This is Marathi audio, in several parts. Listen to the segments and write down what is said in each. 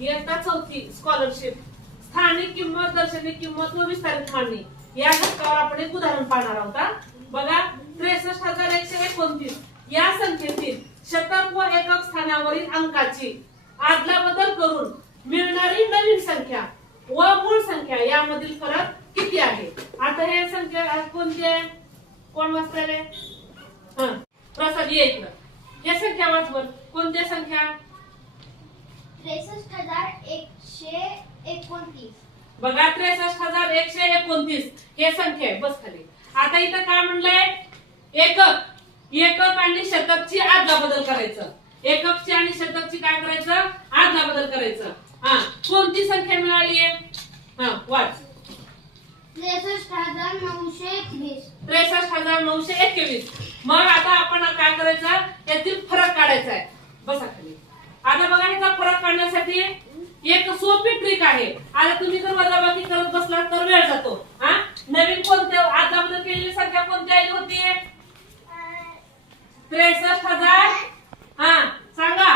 इयत्ता 4थी स्कॉलरशिप स्थानिक किंमत, दर्शनिक किंमत व विस्तारित मांडणी या घटकावर आपण एक उदाहरण पाहणार आहोत. बघा 63,129 या संख्येतील शतक व एकक स्थानावरील अंकाची आदलाबदल करून मिळणारी नवीन संख्या व मूळ संख्या यामधील फरक किती आहे. आता हे संख्या कोणती आहे, कोण वाचणार आहे? प्रसाद ये इकडं. या संख्या वाचवर कोणत्या संख्या? 63,129. बघा 63,129 हे संख्या आहे. बस खाली. आता इथं काय म्हणलंय? एकक आणि शतकची आदलाबदल करायचं. एककची आणि शतकची काय करायचं? आदलाबदल करायचं. कोणती संख्या मिळाली आहे? वाच. 63,921. 63,921. मग आता आपण काय करायचं? यातील फरक काढायचा आहे. बसा खाली. आता बघा याचा फरक काढण्यासाठी एक सोपी ट्रिक आहे. आता तुम्ही जर वजाबाकी करत बसलात तर वेळ जातो. नवीन कोणत्या आदलाबदल केलेली संख्या कोणती आली होती? 63,000. सांगा.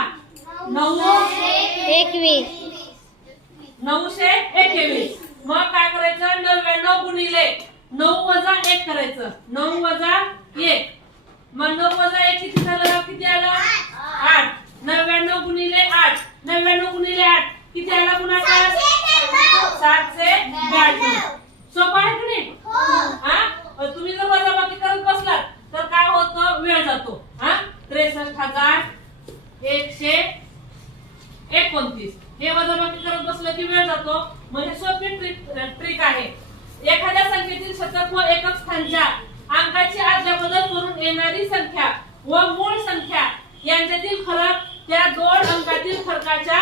921. मग काय करायचं? 99 गुणिले 9 वजा 1 करायचं. 9 वजा 1. मग 9 वजा 1 किती झालं? किती आलं? 8. 99 गुणिले 8. 99 गुणिले 8 किती आला गुणाकार? 792. सोपं आहे की नाही? तुम्ही जर वजाबाकी करत बसलात तर काय होतं? वेळ जातो. 63,129 हे वजाबाकी करत बसलं की वेळ जातो. म्हणजे सोपी ट्रिक आहे. एखाद्या संख्येतील शतक व एकक स्थानच्या अंकाची आदलाबदल करून येणारी संख्या व मूळ संख्या यांच्यातील फरक त्या दोन अंकातील फरकाच्या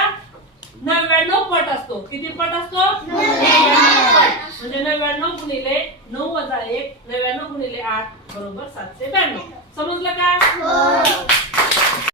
99 पट असतो. किती पट असतो? 99 पट. म्हणजे 99 गुणिले 9 वजा 1. 99 गुणिले 8 बरोबर 792. समजलं का?